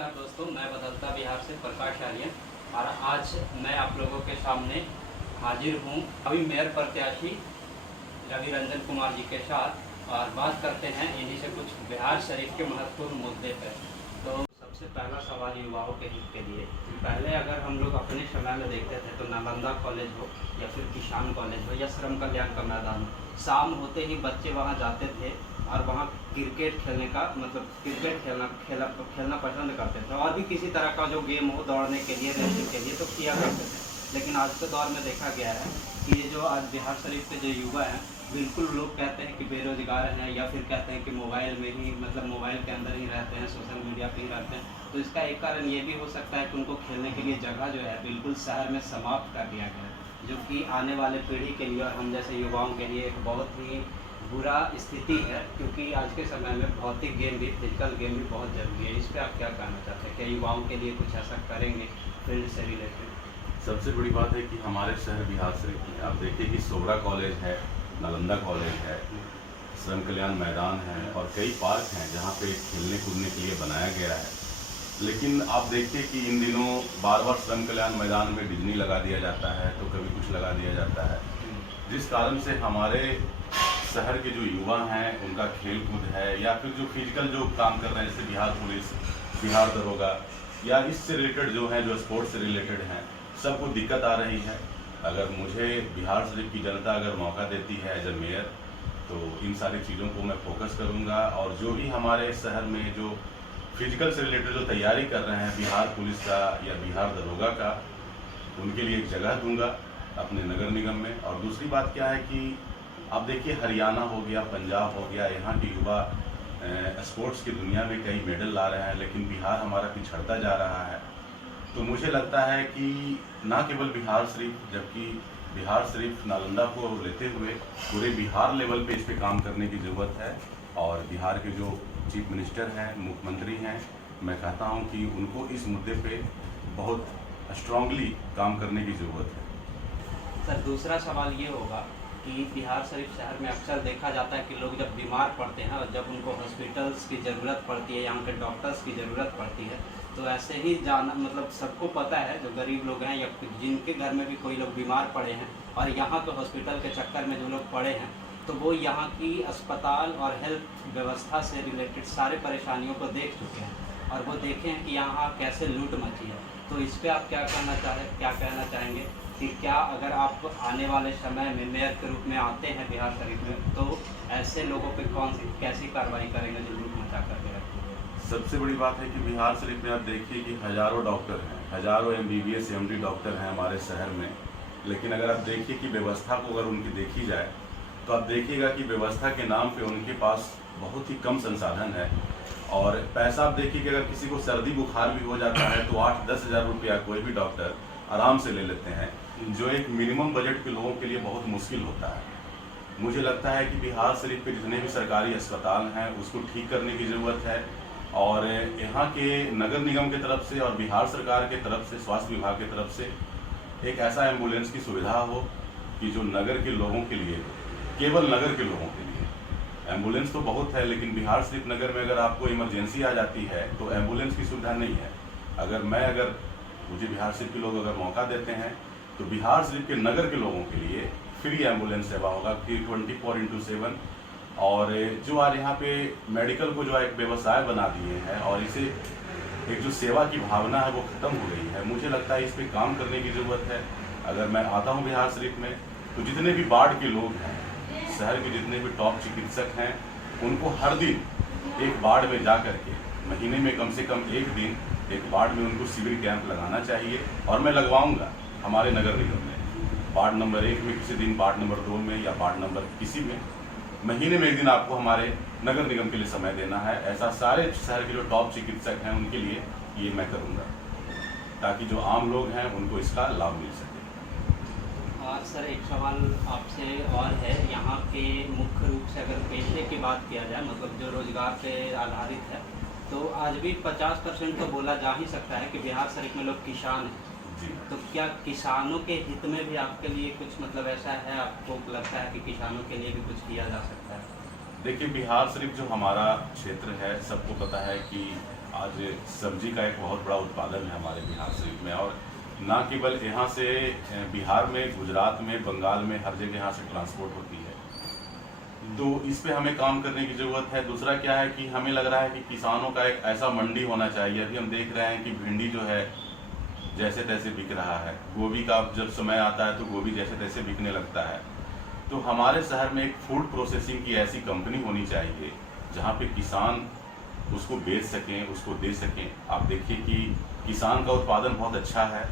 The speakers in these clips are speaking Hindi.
नमस्कार दोस्तों, मैं बदलता बिहार से प्रकाश आर्यन और आज मैं आप लोगों के सामने हाजिर हूँ अभी मेयर प्रत्याशी रवि रंजन कुमार जी के साथ और बात करते हैं इन्हीं से कुछ बिहार शरीफ के महत्वपूर्ण मुद्दे पर। तो सबसे पहला सवाल युवाओं के हित के लिए, पहले अगर हम लोग अपने समय में देखते थे तो नालंदा कॉलेज हो या फिर किसान कॉलेज हो या श्रम कल्याण का मैदान हो, शाम होते ही बच्चे वहाँ जाते थे और वहाँ क्रिकेट खेलने का क्रिकेट खेलना पसंद करते थे और भी किसी तरह का जो गेम हो दौड़ने के लिए रेसिंग के लिए तो किया करते थे। लेकिन आज के दौर में देखा गया है कि ये जो आज बिहार शरीफ के जो युवा हैं बिल्कुल लोग कहते हैं कि बेरोजगार हैं या फिर कहते हैं कि मोबाइल में ही मोबाइल के अंदर ही रहते हैं, सोशल मीडिया पे ही रहते हैं। तो इसका एक कारण ये भी हो सकता है कि उनको खेलने के लिए जगह जो है बिल्कुल शहर में समाप्त कर दिया गया है, जो कि आने वाले पीढ़ी के लिए और हम जैसे युवाओं के लिए एक बहुत ही बुरा स्थिति है, क्योंकि आज के समय में भौतिक गेम भी फिजिकल गेम भी बहुत ज़रूरी है। इस पर आप क्या कहना चाहते हैं? क्या युवाओं के लिए कुछ ऐसा करेंगे फील्ड से रिलेटेड? सबसे बड़ी बात है कि हमारे शहर बिहार से आप देखिए कि सोगरा कॉलेज है, नालंदा कॉलेज है, श्रम कल्याण मैदान है और कई पार्क हैं जहाँ पे खेलने कूदने के लिए बनाया गया है। लेकिन आप देखिए कि इन दिनों बार बार श्रम कल्याण मैदान में डिज्नी लगा दिया जाता है तो कभी कुछ लगा दिया जाता है, जिस कारण से हमारे शहर के जो युवा हैं उनका खेल कूद है या फिर जो फिजिकल जो काम कर रहे हैं जैसे बिहार पुलिस, बिहार दरोगा या इससे रिलेटेड जो है जो स्पोर्ट्स से रिलेटेड हैं, सबको दिक्कत आ रही है। अगर मुझे बिहार शरीफ की जनता अगर मौका देती है एज ए मेयर तो इन सारी चीज़ों को मैं फोकस करूंगा और जो भी हमारे शहर में जो फिजिकल से रिलेटेड जो तैयारी कर रहे हैं बिहार पुलिस का या बिहार दरोगा का, उनके लिए एक जगह दूंगा अपने नगर निगम में। और दूसरी बात क्या है कि आप देखिए हरियाणा हो गया, पंजाब हो गया, यहाँ के युवा स्पोर्ट्स की दुनिया में कई मेडल ला रहे हैं, लेकिन बिहार हमारा पिछड़ता जा रहा है। तो मुझे लगता है कि ना केवल बिहार शरीफ जबकि बिहार शरीफ नालंदा को लेते हुए पूरे बिहार लेवल पे इस पे काम करने की ज़रूरत है। और बिहार के जो चीफ मिनिस्टर हैं, मुख्यमंत्री हैं, मैं कहता हूं कि उनको इस मुद्दे पे बहुत स्ट्रांगली काम करने की ज़रूरत है। सर, दूसरा सवाल ये होगा कि बिहार शरीफ शहर में अक्सर देखा जाता है कि लोग जब बीमार पड़ते हैं और जब उनको हॉस्पिटल्स की ज़रूरत पड़ती है, यहाँ के डॉक्टर्स की ज़रूरत पड़ती है, तो ऐसे ही जाना सबको पता है जो गरीब लोग हैं या जिनके घर में भी कोई लोग बीमार पड़े हैं और यहाँ के हॉस्पिटल के चक्कर में जो लोग पड़े हैं, तो वो यहाँ की अस्पताल और हेल्थ व्यवस्था से रिलेटेड सारे परेशानियों को देख चुके हैं और वो देखे हैं कि यहाँ कैसे लूट मची है। तो इस पर आप क्या कहना चाहेंगे कि क्या अगर आप आने वाले समय में मेयर के रूप में आते हैं बिहार शरीफ में तो ऐसे लोगों पे कैसी कार्रवाई करेंगे जो लूट मचा करके रखते हैं? सबसे बड़ी बात है कि बिहार शरीफ में आप देखिए कि हज़ारों डॉक्टर हैं, हज़ारों MBBS MD डॉक्टर हैं हमारे शहर में, लेकिन अगर आप देखिए कि व्यवस्था को अगर उनकी देखी जाए तो आप देखिएगा कि व्यवस्था के नाम पे उनके पास बहुत ही कम संसाधन है। और पैसा आप देखिए कि अगर किसी को सर्दी बुखार भी हो जाता है तो 8-10 हज़ार रुपया कोई भी डॉक्टर आराम से ले लेते हैं, जो एक मिनिमम बजट के लोगों के लिए बहुत मुश्किल होता है। मुझे लगता है कि बिहार शरीफ के जितने भी सरकारी अस्पताल हैं उसको ठीक करने की ज़रूरत है और यहाँ के नगर निगम की तरफ से और बिहार सरकार के तरफ से, स्वास्थ्य विभाग की तरफ से एक ऐसा एम्बुलेंस की सुविधा हो कि जो नगर के लोगों के लिए, केवल नगर के लोगों के लिए, एम्बुलेंस तो बहुत है लेकिन बिहार शरीफ नगर में अगर आपको इमरजेंसी आ जाती है तो एम्बुलेंस की सुविधा नहीं है। अगर मुझे बिहार शरीफ के लोग अगर मौका देते हैं तो बिहार शरीफ के नगर के लोगों के लिए फ्री एम्बुलेंस सेवा होगा कि 24x7। और जो आज यहाँ पे मेडिकल को जो एक व्यवसाय बना दिए हैं और इसे एक जो सेवा की भावना है वो ख़त्म हो गई है, मुझे लगता है इस पर काम करने की ज़रूरत है। अगर मैं आता हूँ बिहार शरीफ में तो जितने भी वार्ड के लोग हैं, शहर के जितने भी टॉप चिकित्सक हैं, उनको हर दिन एक वार्ड में जा कर के महीने में कम से कम एक दिन एक वार्ड में उनको शिविर कैंप लगाना चाहिए। और मैं लगवाऊंगा हमारे नगर निगम में, वार्ड नंबर 1 में किसी दिन, वार्ड नंबर 2 में या वार्ड नंबर किसी में, महीने में एक दिन आपको हमारे नगर निगम के लिए समय देना है। ऐसा सारे शहर के जो टॉप चिकित्सक हैं उनके लिए ये मैं करूँगा ताकि जो आम लोग हैं उनको इसका लाभ मिल सके। और सर, एक सवाल आपसे और है, यहाँ के मुख्य रूप से अगर पेशे की बात किया जाए जो रोजगार पे आधारित है, तो आज भी 50% तो बोला जा ही सकता है कि बिहार शरीफ में लोग किसान हैं। तो क्या किसानों के हित में भी आपके लिए कुछ ऐसा है, आपको लगता है कि किसानों के लिए भी कुछ किया जा सकता है? देखिए बिहार शरीफ जो हमारा क्षेत्र है, सबको पता है कि आज सब्जी का एक बहुत बड़ा उत्पादन है हमारे बिहार शरीफ में, और ना केवल यहाँ से बिहार में, गुजरात में, बंगाल में, हर जगह यहाँ से ट्रांसपोर्ट होती है। तो इस पे हमें काम करने की ज़रूरत है। दूसरा क्या है कि हमें लग रहा है कि किसानों का एक ऐसा मंडी होना चाहिए। अभी हम देख रहे हैं कि भिंडी जो है जैसे तैसे बिक रहा है, गोभी का जब समय आता है तो गोभी जैसे तैसे बिकने लगता है। तो हमारे शहर में एक फूड प्रोसेसिंग की ऐसी कंपनी होनी चाहिए जहाँ पे किसान उसको बेच सकें, उसको दे सकें। आप देखिए कि किसान का उत्पादन बहुत अच्छा है,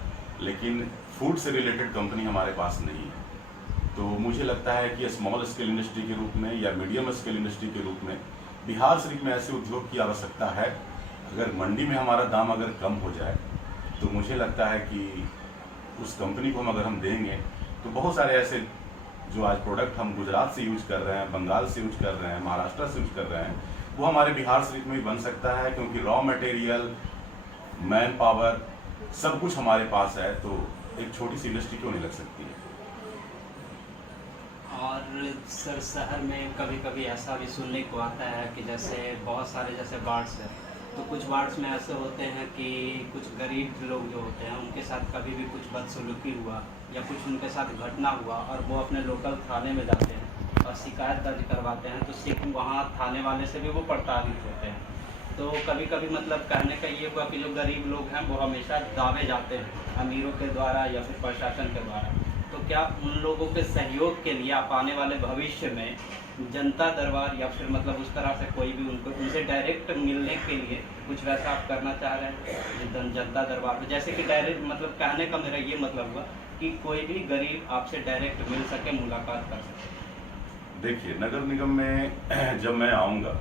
लेकिन फूड से रिलेटेड कंपनी हमारे पास नहीं है। तो मुझे लगता है कि स्मॉल स्केल इंडस्ट्री के रूप में या मीडियम स्केल इंडस्ट्री के रूप में बिहार शरीफ में ऐसे उद्योग की आवश्यकता है। अगर मंडी में हमारा दाम अगर कम हो जाए तो मुझे लगता है कि उस कंपनी को अगर हम देंगे तो बहुत सारे ऐसे जो आज प्रोडक्ट हम गुजरात से यूज कर रहे हैं, बंगाल से यूज कर रहे हैं, महाराष्ट्र से यूज कर रहे हैं, वो हमारे बिहार शरीफ में भी बन सकता है, क्योंकि रॉ मटेरियल, मैन पावर, सब कुछ हमारे पास है। तो एक छोटी सी इंडस्ट्री क्यों नहीं लग सकती है। और सर, शहर में कभी कभी ऐसा भी सुनने को आता है कि जैसे बहुत सारे जैसे वार्ड्स हैं, तो कुछ वार्ड्स में ऐसे होते हैं कि कुछ गरीब लोग जो होते हैं उनके साथ कभी भी कुछ बदसलूकी हुआ या कुछ उनके साथ घटना हुआ और वो अपने लोकल थाने में जाते हैं और शिकायत दर्ज करवाते हैं, तो सिर्फ वहाँ थाने वाले से भी वो प्रताड़ित होते हैं। तो कभी कभी मतलब कहने का ये हुआ कि जो गरीब लोग हैं वो हमेशा दावे जाते हैं अमीरों के द्वारा या फिर प्रशासन के द्वारा। तो क्या उन लोगों के सहयोग के लिए आप आने वाले भविष्य में जनता दरबार या फिर मतलब उस तरह से कोई भी उनसे डायरेक्ट मिलने के लिए कुछ वैसा आप करना चाह रहे हैं जनता दरबार में, जैसे कि डायरेक्ट मतलब कहने का मेरा ये मतलब हुआ कि कोई भी गरीब आपसे डायरेक्ट मिल सके, मुलाकात कर सके। देखिए, नगर निगम में जब मैं आऊँगा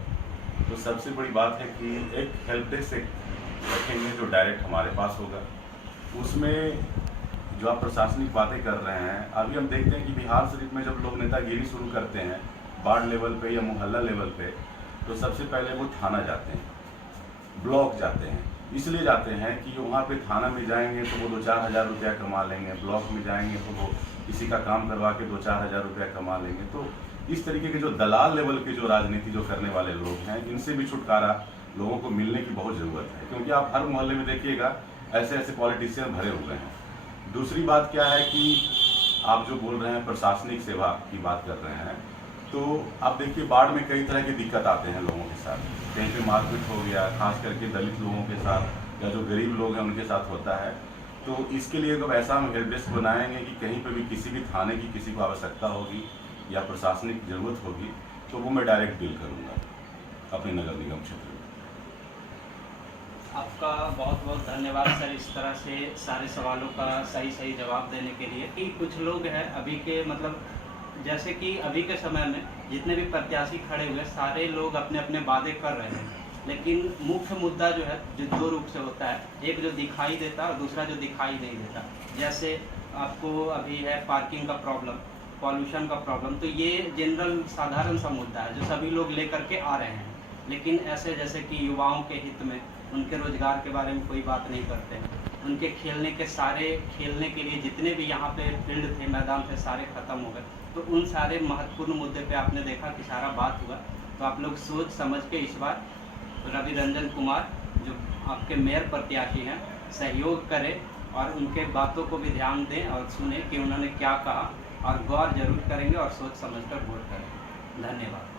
तो सबसे बड़ी बात है कि एक हेल्प डेस्क रखेंगे जो डायरेक्ट हमारे पास होगा। उसमें जो आप प्रशासनिक बातें कर रहे हैं, अभी हम देखते हैं कि बिहार शरीफ में जब लोग नेतागिरी शुरू करते हैं वार्ड लेवल पे या मोहल्ला लेवल पे, तो सबसे पहले वो थाना जाते हैं, ब्लॉक जाते हैं। इसलिए जाते हैं कि वहाँ पे थाना में जाएंगे तो वो 2-4 हज़ार रुपया कमा लेंगे, ब्लॉक में जाएंगे तो वो किसी का काम करवा के 2-4 हज़ार रुपया कमा लेंगे। तो इस तरीके के जो दलाल लेवल की जो राजनीति जो करने वाले लोग हैं, इनसे भी छुटकारा लोगों को मिलने की बहुत ज़रूरत है, क्योंकि आप हर मोहल्ले में देखिएगा ऐसे ऐसे पॉलिटिशियन भरे हुए हैं। दूसरी बात क्या है कि आप जो बोल रहे हैं प्रशासनिक सेवा की बात कर रहे हैं, तो आप देखिए बाढ़ में कई तरह की दिक्कत आते हैं लोगों के साथ। कहीं पे मारपीट हो गया, खास करके दलित लोगों के साथ या जो गरीब लोग हैं उनके साथ होता है। तो इसके लिए जब ऐसा हम हेल्प डेस्क बनाएंगे कि कहीं पे भी किसी भी थाने की किसी को आवश्यकता होगी या प्रशासनिक जरूरत होगी तो वो मैं डायरेक्ट डील करूँगा अपने नगर निगम क्षेत्र में। आपका बहुत बहुत धन्यवाद सर, इस तरह से सारे सवालों का सही जवाब देने के लिए। कि कुछ लोग हैं अभी के मतलब जैसे कि अभी के समय में जितने भी प्रत्याशी खड़े हुए सारे लोग अपने अपने वादे कर रहे हैं, लेकिन मुख्य मुद्दा जो है जो दो रूप से होता है, एक जो दिखाई देता है और दूसरा जो दिखाई नहीं देता। जैसे आपको अभी है पार्किंग का प्रॉब्लम, पॉल्यूशन का प्रॉब्लम, तो ये जनरल साधारण सा मुद्दा है जो सभी लोग लेकर के आ रहे हैं, लेकिन ऐसे जैसे कि युवाओं के हित में उनके रोजगार के बारे में कोई बात नहीं करते हैं। उनके खेलने के लिए जितने भी यहाँ पे फील्ड थे, मैदान थे, सारे खत्म हो गए। तो उन सारे महत्वपूर्ण मुद्दे पे आपने देखा कि सारा बात हुआ। तो आप लोग सोच समझ के इस बार रवि रंजन कुमार जो आपके मेयर प्रत्याशी हैं सहयोग करें और उनके बातों को भी ध्यान दें और सुने कि उन्होंने क्या कहा, और गौर जरूर करेंगे और सोच समझकर वोट करें। धन्यवाद।